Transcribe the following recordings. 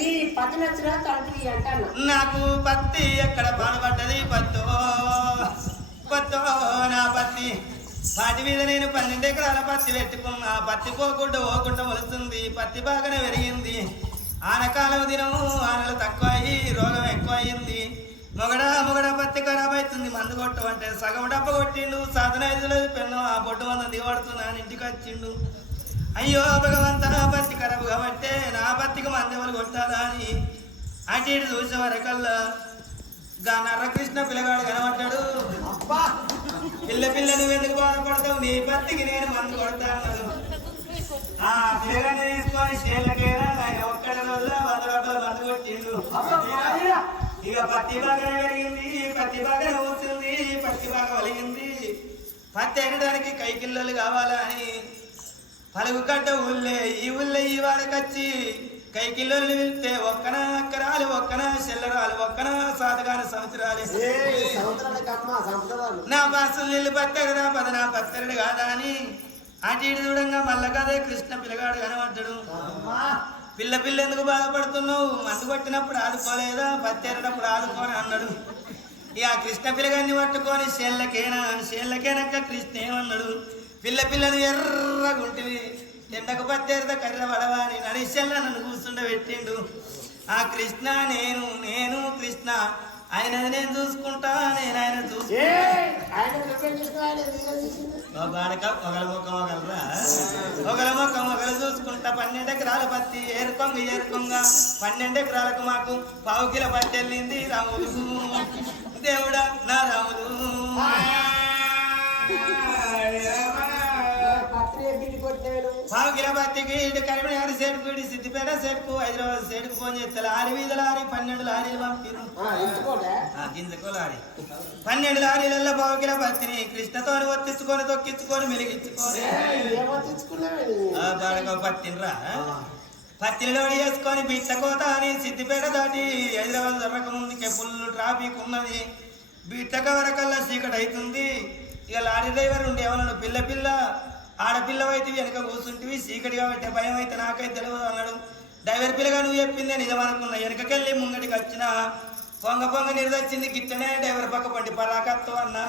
నీ పత్తి నచ్చిన తలుపు అంటాను. నాకు పత్తి ఎక్కడ పాడుపడ్డది పత్తో పత్తో నా పత్తి వాటి మీద నేను 12 ఎకరాల పత్తి పెట్టుకున్నా. పత్తి పోకుండా వస్తుంది. పత్తి బాగానే పెరిగింది. ఆనకాలం దినము ఆనలు తక్కువ అయ్యి రోగం ఎక్కువ అయింది. మొగడ పత్తి ఖరాబ్ అవుతుంది. మందు కొట్టమంటే సగం డబ్బ కొట్టిండు. సాధన ఐదులేదు పెన్ను ఆ బొట్టు మంది దిగబడుతున్నాను. ఇంటికి వచ్చిండు. అయ్యో భగవంత పత్తి ఖరాబు కాబట్టి నా పత్తికి మందెవరు కొట్టాలా అని అటు ఇటు చూసే వరకల్లా నర్రకృష్ణ పిల్లగాడు కనబడ్డాడు. పిల్ల నువ్వు ఎందుకు బాధపడతావు? నీ పత్తికి నేను మందు కొడతాను. ఆ పిల్లగాని తీసుకొని చేళ్ళకేనా ఆయన ఒక్కడి రోజుల 100 రూపాయలు మందు కొట్టిండు. ఇక పత్తి బాగా పెరిగింది. పత్తి బాగా ఊతుంది. పత్తి బాగా వలిగింది. పత్తి ఎక్కడానికి కైకిల్లలు కావాలా అని పలుగుగడ్డ ఊళ్ళే ఈ వాడకొచ్చి కైకిల్లోని వెళ్తే ఒక్కన అక్కరాలు ఒక్కన చెల్లరాలు ఒక్కన సాధగాని సంవత్సరాలు నా బాసులు నీళ్ళు పత్తాడురా పదనా పత్తరుడు కాదా అని అటు ఇటు చూడంగా మళ్ళా కదే కృష్ణ పిల్లగాడు కనబడ్డాడు. పిల్ల ఎందుకు బాధపడుతున్నావు? మందు కొట్టినప్పుడు ఆదుకోలేదా? పత్తేరినప్పుడు ఆదుకోని అన్నాడు. ఇక కృష్ణ పిల్లగాన్ని పట్టుకొని చేళ్ళకేనక్క కృష్ణ ఏమన్నాడు? పిల్లను ఎర్రగుంటివి ఎండకు పత్తేరిత కర్ర పడవా అని నడిచెల్ల నన్ను కూర్చుండబెట్టిండు. ఆ కృష్ణ నేను కృష్ణ ఆయన నేను చూసుకుంటా నేను ఆయన ఒకల మొక్క ఒకరు చూసుకుంటా. 12 ఎకరాల పత్తి ఏరుకొంగ 12 ఎకరాలకు మాకు 1/4 కిలో పత్తి వెళ్ళింది. రాములు దేవుడా నా రాములు పావు కిలో పత్తికి ఇటు కరీంనగర్ సేటుకు ఇటు సిద్దిపేట సేటుకు హైదరాబాద్ సేటుకు ఫోన్ చేస్తే లారీ మీద లారీ 12 లారీలు పంపిరు. గింజకో లారీ 12 లారీలలో పావు కిలో పత్తిని కృష్ణతో ఒత్తించుకొని తొక్కించుకొని మెలిగించుకొని పత్తినిరా పత్తిలో వేసుకొని బిట్టకోత అని సిద్దిపేట దాటి హైదరాబాద్ జరగక ముందుకే ఫుల్ ట్రాఫిక్ ఉన్నది. బిట్టక వరకల్లా చీకటి అవుతుంది. ఇక లారీ డ్రైవర్ ఉండి ఏమన్నాడు? పిల్ల ఆడపిల్లవైతే వెనక కూర్చుంటివి చీకటి కాబట్టి భయం అయితే నాకైతే తెలియదు అన్నాడు. డ్రైవర్ పిల్లగా నువ్వు చెప్పిందే నిజం అనుకున్నా. వెనకకెళ్ళి ముంగటికి వచ్చిన పొంగ నిర్దొచ్చింది. గిట్టనే డ్రైవర్ పక్క పండి పరాకత్తు అన్నా.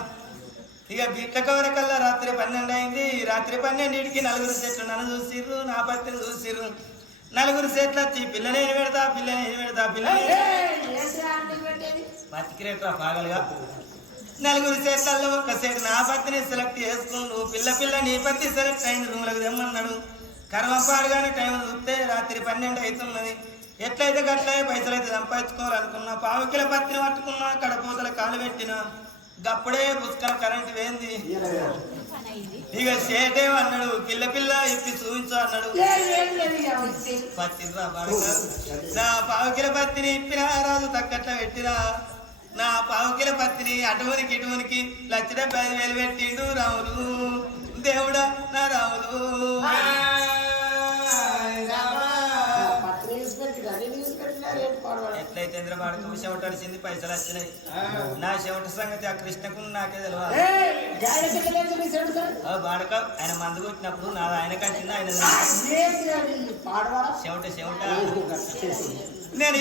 ఇక బిట్టక వరకల్లా రాత్రి 12 అయింది. రాత్రి 12కి 4 సెట్లు నన్ను చూసిర్రు. నా పత్తిని చూసిర్రు. 4 సెట్లు వచ్చి పిల్లని పెడతా పత్తికి రేట్రా పాగలుగా 4 సెట్లలో 1 సెట్ నా పత్తిని సెలెక్ట్ చేసుకుంటూ పిల్ల నీ పత్తి సెలెక్ట్ అయింది. రూమ్లకు తెమ్మన్నాడు. కర్మపాడుగానే టైం చూస్తే రాత్రి 12 అవుతున్నది. ఎట్లయితే గట్లే పైసలు అయితే సంపాదించుకోవాలనుకున్నా. 1/4 కిలో పత్తిని పట్టుకున్నా. కడపోతల కాలు పెట్టిన గప్పుడే పుష్కర కరెంటు వేయింది. ఇక సేటే అన్నాడు. పిల్ల ఇప్పి చూపించు అన్నాడు. పత్తిరా నా 1/4 కిలో పత్తిని ఇప్పిన రాజు తగ్గట్ల పెట్టినా. నా 1/4 కిలో పత్తిని అటువనికి ఇటువనికి 1,75,000 పెట్టిండు. రాములు దేవుడా నా రాములు ఎట్లయితే ఇంద్రబాడుకు చెమట అడిచింది. పైసలు వచ్చినాయి. నా చెమట సంగతి ఆ కృష్ణకు నాకే తెలియదు. బాడక ఆయన మందు కొట్టినప్పుడు నా ఆయన కట్టింది. ఆయన చెమట నేను